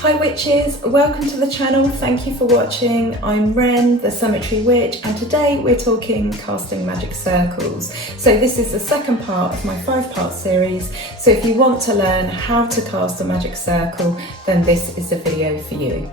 Hi witches, welcome to the channel, thank you for watching. I'm Ren, the Cemetery Witch, and today we're talking casting magic circles. So this is the second part of my 5-part series, so if you want to learn how to cast a magic circle, then this is the video for you.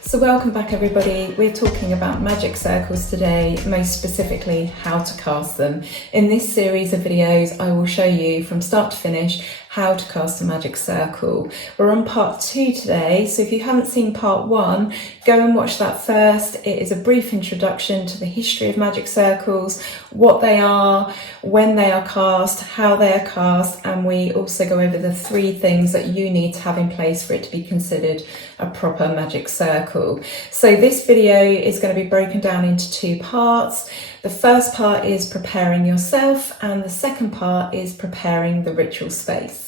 So welcome back everybody, we're talking about magic circles today, most specifically how to cast them. In this series of videos I will show you from start to finish how to cast a magic circle. We're on part 2 today, so if you haven't seen part 1, go and watch that first. It is a brief introduction to the history of magic circles, what they are, when they are cast, how they are cast, and we also go over the 3 things that you need to have in place for it to be considered a proper magic circle. So this video is going to be broken down into 2 parts. The first part is preparing yourself and the second part is preparing the ritual space.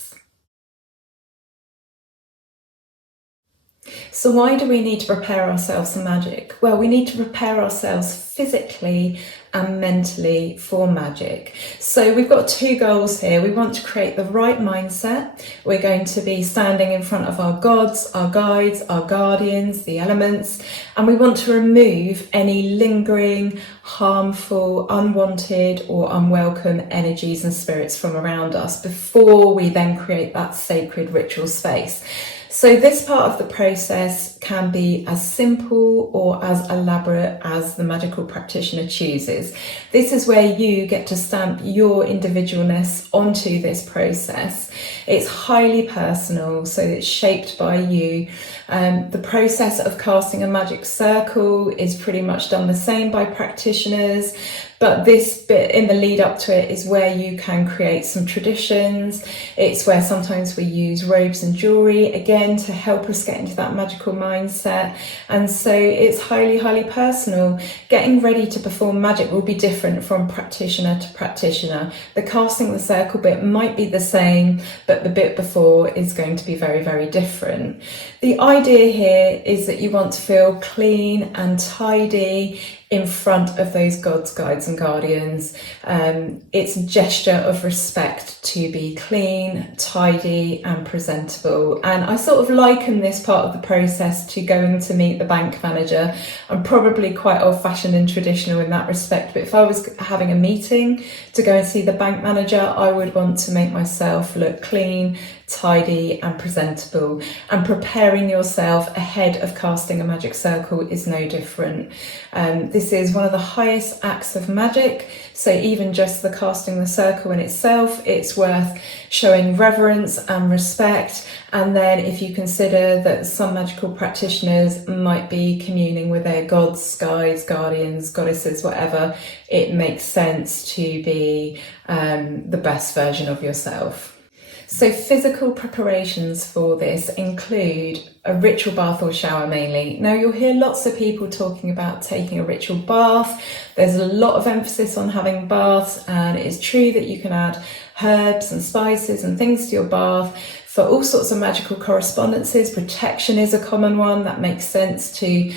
So why do we need to prepare ourselves for magic? Well, we need to prepare ourselves physically and mentally for magic. So we've got 2 goals here. We want to create the right mindset. We're going to be standing in front of our gods, our guides, our guardians, the elements, and we want to remove any lingering, harmful, unwanted or unwelcome energies and spirits from around us before we then create that sacred ritual space. So this part of the process can be as simple or as elaborate as the magical practitioner chooses. This is where you get to stamp your individualness onto this process. It's highly personal, so it's shaped by you. The process of casting a magic circle is pretty much done the same by practitioners, but this bit in the lead up to it is where you can create some traditions. It's where sometimes we use robes and jewelry, again, to help us get into that magical mindset. And so it's highly personal. Getting ready to perform magic will be different from practitioner to practitioner. The casting the circle bit might be the same, but the bit before is going to be very different. The idea here is that you want to feel clean and tidy in front of those gods, guides and guardians. It's a gesture of respect to be clean, tidy and presentable. And I sort of liken this part of the process to going to meet the bank manager. I'm probably quite old-fashioned and traditional in that respect, but if I was having a meeting to go and see the bank manager, I would want to make myself look clean, tidy and presentable, and preparing yourself ahead of casting a magic circle is no different. This is one of the highest acts of magic, so even just the casting the circle in itself, it's worth showing reverence and respect. And then if you consider that some magical practitioners might be communing with their gods, guides, guardians, goddesses, whatever, it makes sense to be the best version of yourself. So physical preparations for this include a ritual bath or shower mainly. Now you'll hear lots of people talking about taking a ritual bath. There's a lot of emphasis on having baths, and it is true that you can add herbs and spices and things to your bath for all sorts of magical correspondences. Protection is a common one. That makes sense to,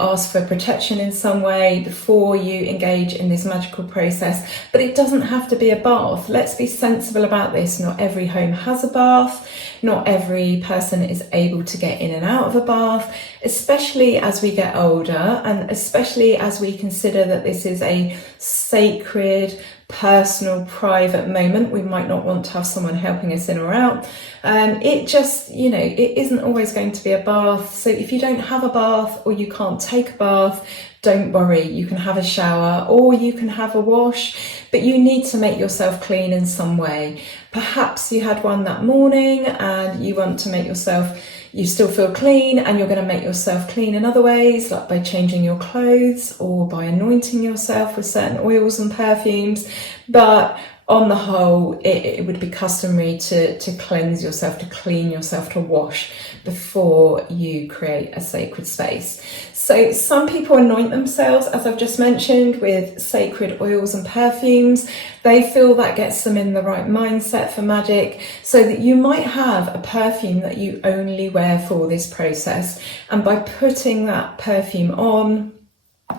ask for protection in some way before you engage in this magical process. But it doesn't have to be a bath. Let's be sensible about this. Not every home has a bath. Not every person is able to get in and out of a bath, especially as we get older and especially as we consider that this is a sacred, personal, private moment. We might not want to have someone helping us in or out. It just, it isn't always going to be a bath. So if you don't have a bath or you can't take a bath, don't worry, you can have a shower or you can have a wash, but you need to make yourself clean in some way. Perhaps you had one that morning and you want to make yourself, you still feel clean and you're going to make yourself clean in other ways, like by changing your clothes or by anointing yourself with certain oils and perfumes. But on the whole, it would be customary to cleanse yourself, to clean yourself, to wash before you create a sacred space. So some people anoint themselves, as I've just mentioned, with sacred oils and perfumes. They feel that gets them in the right mindset for magic, so that you might have a perfume that you only wear for this process. And by putting that perfume on,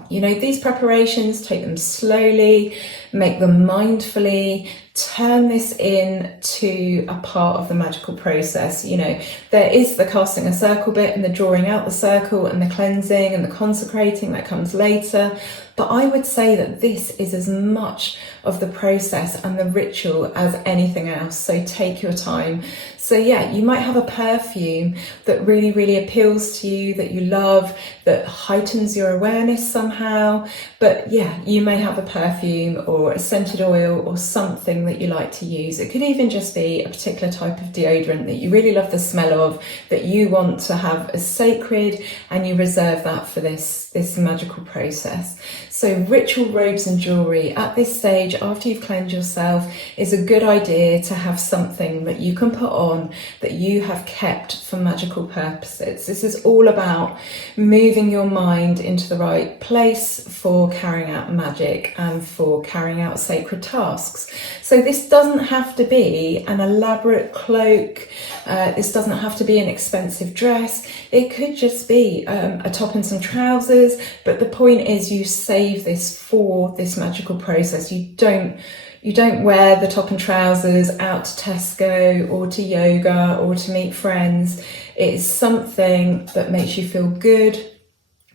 You know, these preparations, take them slowly, make them mindfully, turn this into a part of the magical process. You know, there is the casting a circle bit and the drawing out the circle and the cleansing and the consecrating that comes later. But I would say that this is as much of the process and the ritual as anything else. So take your time. So yeah, you might have a perfume that really, really appeals to you, that you love, that heightens your awareness somehow. But yeah, you may have a perfume or a scented oil or something that you like to use. It could even just be a particular type of deodorant that you really love the smell of, that you want to have as sacred, and you reserve that for this magical process. So ritual robes and jewelry at this stage, after you've cleansed yourself, is a good idea to have something that you can put on that you have kept for magical purposes. This is all about moving your mind into the right place for carrying out magic and for carrying out sacred tasks. So this doesn't have to be an elaborate cloak. This doesn't have to be an expensive dress. It could just be a top and some trousers. But the point is, you save this for this magical process. You don't wear the top and trousers out to Tesco or to yoga or to meet friends. It is something that makes you feel good,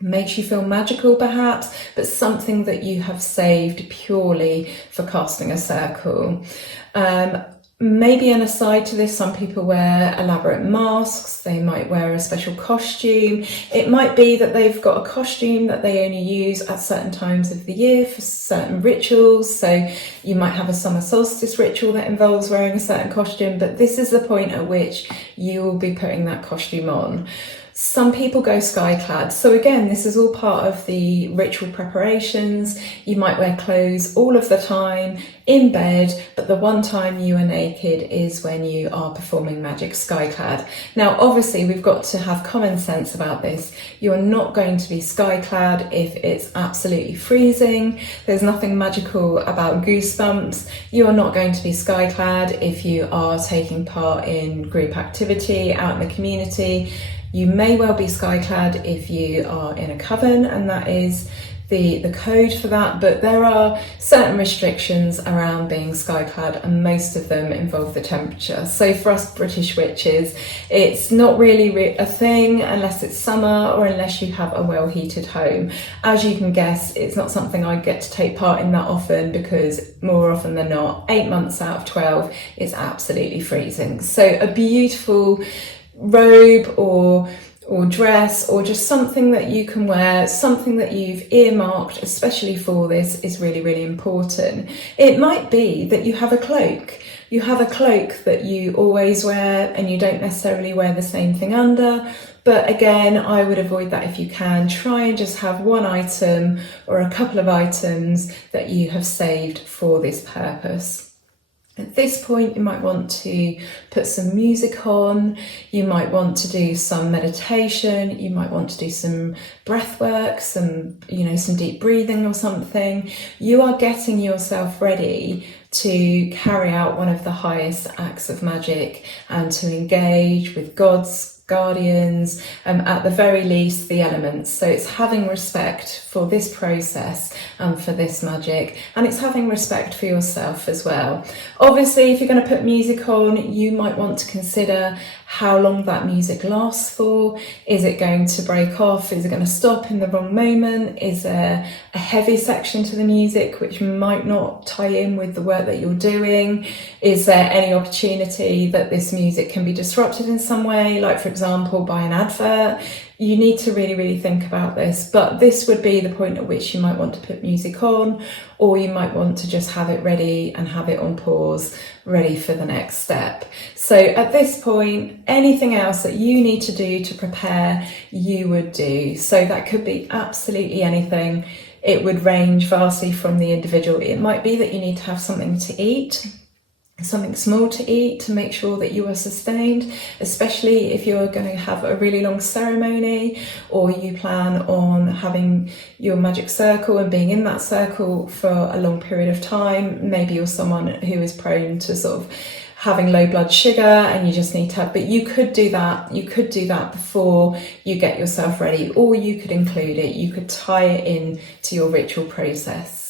makes you feel magical perhaps, but something that you have saved purely for casting a circle. Maybe an aside to this, some people wear elaborate masks, they might wear a special costume. It might be that they've got a costume that they only use at certain times of the year for certain rituals. So you might have a summer solstice ritual that involves wearing a certain costume, but this is the point at which you will be putting that costume on. Some people go sky-clad. So again, this is all part of the ritual preparations. You might wear clothes all of the time in bed, but the one time you are naked is when you are performing magic sky-clad. Now, obviously, we've got to have common sense about this. You're not going to be sky-clad if it's absolutely freezing. There's nothing magical about goosebumps. You are not going to be sky-clad if you are taking part in group activity out in the community. You may well be sky-clad if you are in a coven, and that is the code for that, but there are certain restrictions around being sky-clad, and most of them involve the temperature. So for us British witches, it's not really a thing unless it's summer or unless you have a well-heated home. As you can guess, it's not something I get to take part in that often, because more often than not, 8 months out of 12, it's absolutely freezing. So a beautiful robe or dress, or just something that you can wear, something that you've earmarked especially for this, is really, really important. It might be that you have a cloak. You have a cloak that you always wear and you don't necessarily wear the same thing under. But again, I would avoid that if you can. Try and just have one item or a couple of items that you have saved for this purpose. At this point, you might want to put some music on, you might want to do some meditation, you might want to do some breath work, some deep breathing or something. You are getting yourself ready to carry out one of the highest acts of magic and to engage with gods, guardians, at the very least the elements. So it's having respect for this process and for this magic, and it's having respect for yourself as well. Obviously, if you're going to put music on, you might want to consider how long that music lasts for. Is it going to break off? Is it going to stop in the wrong moment? Is there a heavy section to the music which might not tie in with the work that you're doing? Is there any opportunity that this music can be disrupted in some way, like for example by an advert? You need to really, really think about this, but this would be the point at which you might want to put music on, or you might want to just have it ready and have it on pause, ready for the next step. So at this point, anything else that you need to do to prepare, you would do. So that could be absolutely anything. It would range vastly from the individual. It might be that you need to have something to eat, something small to eat to make sure that you are sustained, especially if you're going to have a really long ceremony, or you plan on having your magic circle and being in that circle for a long period of time. Maybe you're someone who is prone to sort of having low blood sugar and you just need to have, but you could do that before you get yourself ready, or you could include it, you could tie it in to your ritual process.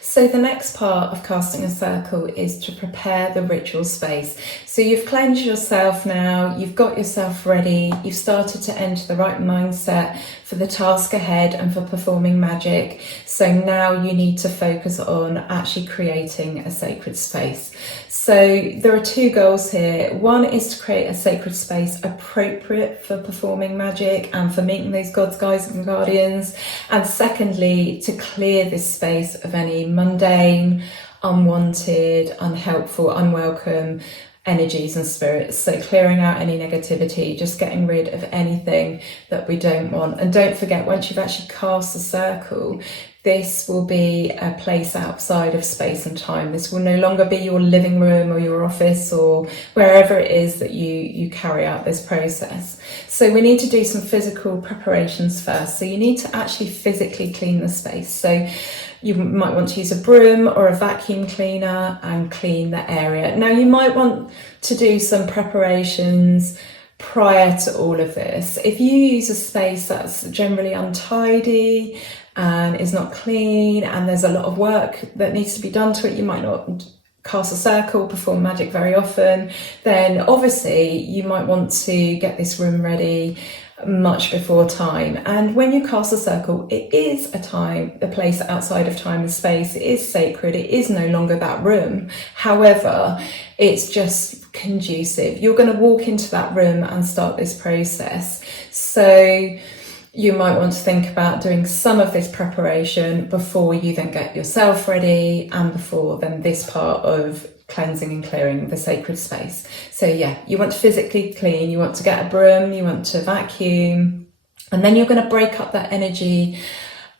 So the next part of casting a circle is to prepare the ritual space. So you've cleansed yourself now, you've got yourself ready, you've started to enter the right mindset for the task ahead and for performing magic. So now you need to focus on actually creating a sacred space. So there are two goals here. One is to create a sacred space appropriate for performing magic and for meeting those gods, guides and guardians. And secondly, to clear this space of any mundane, unwanted, unhelpful, unwelcome energies and spirits. So clearing out any negativity, just getting rid of anything that we don't want. And don't forget, once you've actually cast the circle, this will be a place outside of space and time. This will no longer be your living room or your office or wherever it is that you carry out this process. So we need to do some physical preparations first. So you need to actually physically clean the space. So you might want to use a broom or a vacuum cleaner and clean the area. Now you might want to do some preparations prior to all of this. If you use a space that's generally untidy and is not clean and there's a lot of work that needs to be done to it, you might not cast a circle, perform magic very often, then obviously you might want to get this room ready much before time. And when you cast a circle, it is a place outside of time and space. It is sacred. It is no longer that room. However, it's just conducive. You're going to walk into that room and start this process. So you might want to think about doing some of this preparation before you then get yourself ready and before then this part of cleansing and clearing the sacred space. So yeah, you want to physically clean, you want to get a broom, you want to vacuum, and then you're going to break up that energy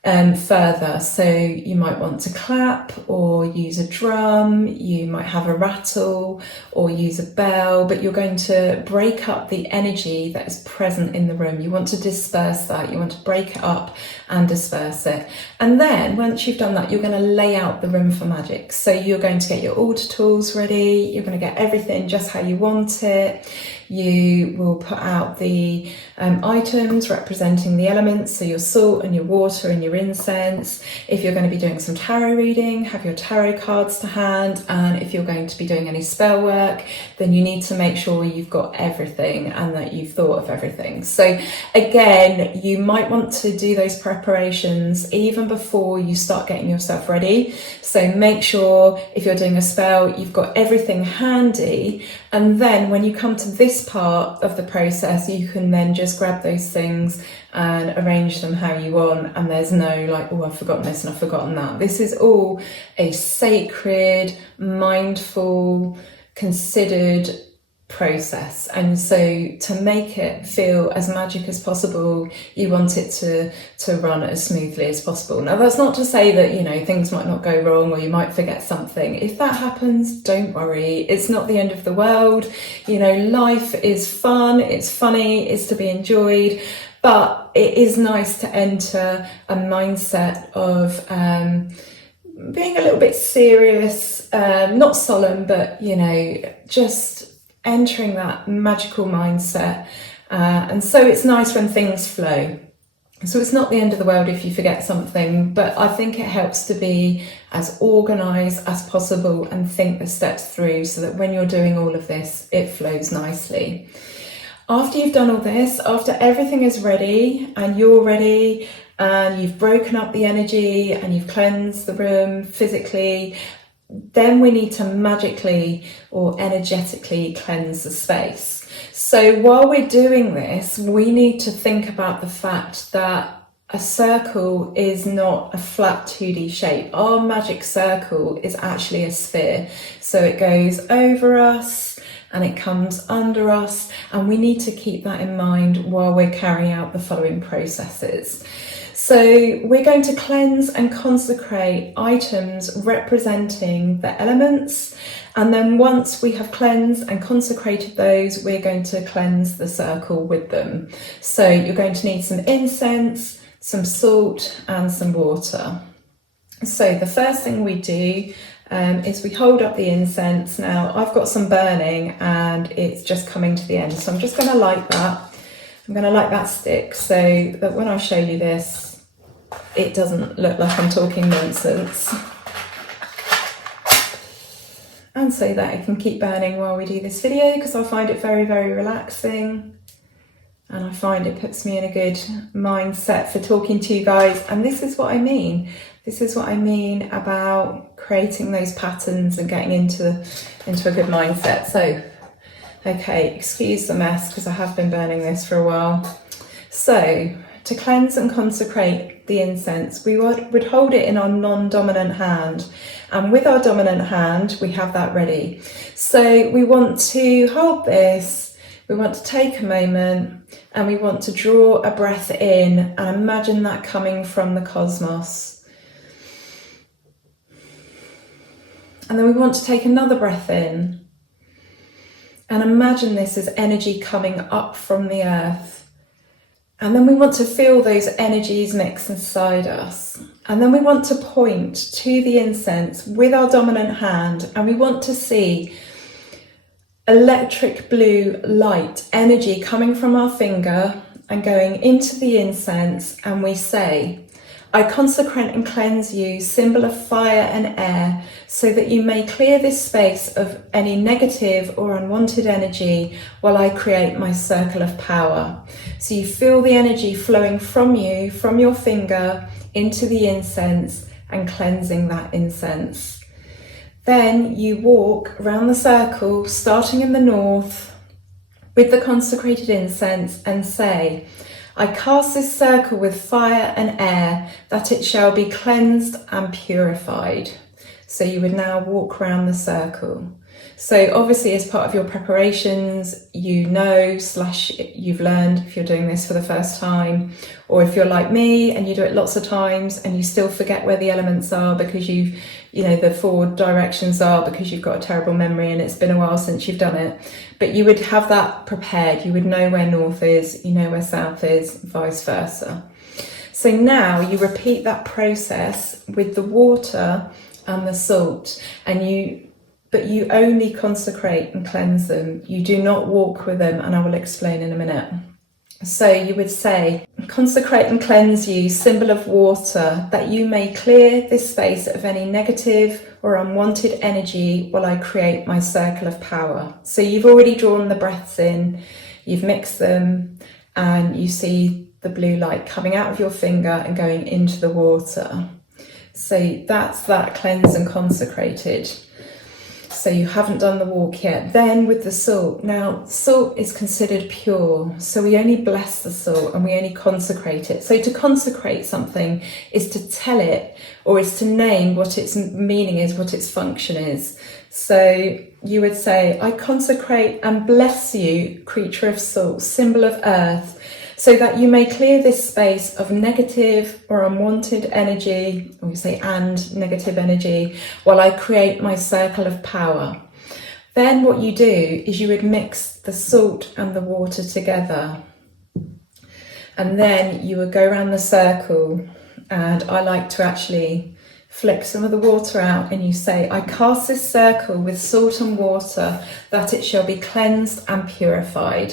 further. So you might want to clap or use a drum, you might have a rattle or use a bell, but you're going to break up the energy that is present in the room. You want to disperse that, you want to break it up and disperse it. And then once you've done that, you're going to lay out the room for magic. So you're going to get your altar tools ready, you're going to get everything just how you want it. You will put out the items representing the elements, so your salt and your water and your incense. If you're going to be doing some tarot reading, have your tarot cards to hand, and if you're going to be doing any spell work, then you need to make sure you've got everything and that you've thought of everything. So again, you might want to do those preparations even before you start getting yourself ready. So make sure if you're doing a spell, you've got everything handy, and then when you come to this part of the process, you can then just grab those things and arrange them how you want, and there's no like, oh, I've forgotten this and I've forgotten that. This is all a sacred, mindful, considered process, and so to make it feel as magic as possible, you want it to run as smoothly as possible. Now that's not to say that, you know, things might not go wrong or you might forget something. If that happens, don't worry, it's not the end of the world. You know, life is fun, it's funny, it's to be enjoyed, but it is nice to enter a mindset of being a little bit serious, not solemn, but, you know, just entering that magical mindset. And so it's nice when things flow. So it's not the end of the world if you forget something, but I think it helps to be as organised as possible and think the steps through so that when you're doing all of this, it flows nicely. After you've done all this, after everything is ready and you're ready and you've broken up the energy and you've cleansed the room physically, then we need to magically or energetically cleanse the space. So while we're doing this, we need to think about the fact that a circle is not a flat 2D shape. Our magic circle is actually a sphere. So it goes over us and it comes under us, and we need to keep that in mind while we're carrying out the following processes. So we're going to cleanse and consecrate items representing the elements, and then once we have cleansed and consecrated those, we're going to cleanse the circle with them. So you're going to need some incense, some salt and some water. So the first thing we do is we hold up the incense. Now I've got some burning and it's just coming to the end, so I'm just going to light that. I'm going to light that stick so that when I show you this, it doesn't look like I'm talking nonsense. And so that it can keep burning while we do this video, because I find it very, very relaxing. And I find it puts me in a good mindset for talking to you guys. And this is what I mean. This is what I mean about creating those patterns and getting into a good mindset. So, okay, excuse the mess because I have been burning this for a while. So, to cleanse and consecrate the incense, we would hold it in our non-dominant hand. And with our dominant hand, we have that ready. So we want to hold this, we want to take a moment, and we want to draw a breath in and imagine that coming from the cosmos. And then we want to take another breath in and imagine this as energy coming up from the earth. And then we want to feel those energies mix inside us. And then we want to point to the incense with our dominant hand, and we want to see electric blue light energy coming from our finger and going into the incense, and we say, I consecrate and cleanse you, symbol of fire and air, so that you may clear this space of any negative or unwanted energy while I create my circle of power. So you feel the energy flowing from you, from your finger, into the incense and cleansing that incense. Then you walk around the circle, starting in the north, with the consecrated incense, and say, I cast this circle with fire and air, that it shall be cleansed and purified. So you would now walk around the circle. So obviously as part of your preparations, you know / you've learned if you're doing this for the first time, or if you're like me and you do it lots of times and you still forget where the elements are because the 4 directions are because you've got a terrible memory and it's been a while since you've done it. But you would have that prepared. You would know where north is, you know where south is, vice versa. So now you repeat that process with the water and the salt, but you only consecrate and cleanse them. You do not walk with them, and I will explain in a minute. So you would say, consecrate and cleanse you, symbol of water, that you may clear this space of any negative or unwanted energy while I create my circle of power. So you've already drawn the breaths in, you've mixed them, and you see the blue light coming out of your finger and going into the water. So that's that cleansed and consecrated. So you haven't done the walk yet. Then with the salt. Now, salt is considered pure. So we only bless the salt and we only consecrate it. So to consecrate something is to tell it, or is to name what its meaning is, what its function is. So you would say, I consecrate and bless you, creature of salt, symbol of earth, so that you may clear this space of negative or unwanted energy, or you say and negative energy, while I create my circle of power. Then what you do is you would mix the salt and the water together. And then you would go around the circle, and I like to actually flick some of the water out, and you say, I cast this circle with salt and water, that it shall be cleansed and purified.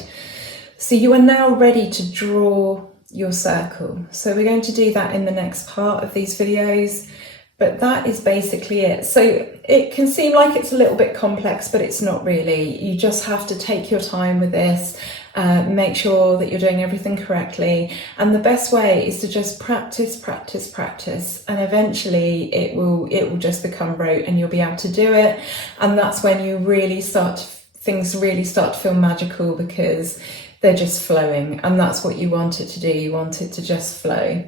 So you are now ready to draw your circle. So we're going to do that in the next part of these videos, but that is basically it. So it can seem like it's a little bit complex, but it's not really. You just have to take your time with this, make sure that you're doing everything correctly. And the best way is to just practice, and eventually it will just become rote and you'll be able to do it. And that's when you really things really start to feel magical, because they're just flowing, and that's what you want it to do. You want it to just flow.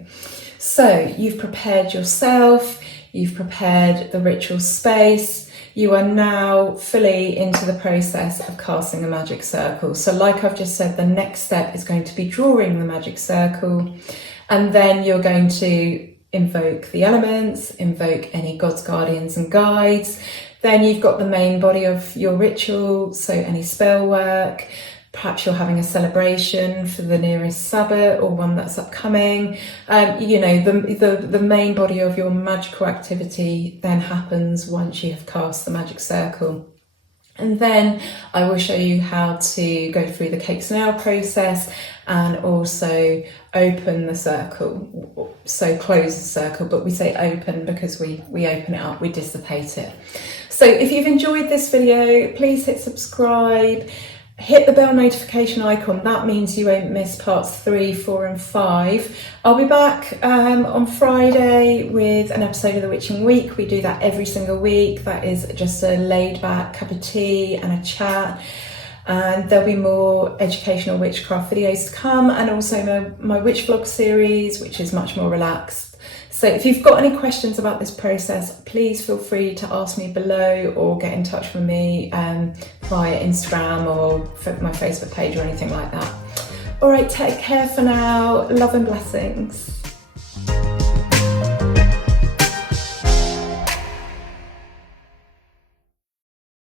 So you've prepared yourself, you've prepared the ritual space, you are now fully into the process of casting a magic circle. So like I've just said, the next step is going to be drawing the magic circle, and then you're going to invoke the elements, invoke any gods, guardians and guides. Then you've got the main body of your ritual, so any spell work. perhaps you're having a celebration for the nearest Sabbath or one that's upcoming. You know, the main body of your magical activity then happens once you have cast the magic circle. And then I will show you how to go through the cake snail process and also open the circle. So close the circle, but we say open because we open it up, we dissipate it. So if you've enjoyed this video, please hit subscribe. Hit the bell notification icon. That means you won't miss parts 3, 4 and 5. I'll be back on Friday with an episode of the Witching Week. We do that every single week. That is just a laid back cup of tea and a chat. And there'll be more educational witchcraft videos to come, and also my witch vlog series, which is much more relaxed. So if you've got any questions about this process, please feel free to ask me below or get in touch with me via Instagram or my Facebook page or anything like that. All right, take care for now. Love and blessings.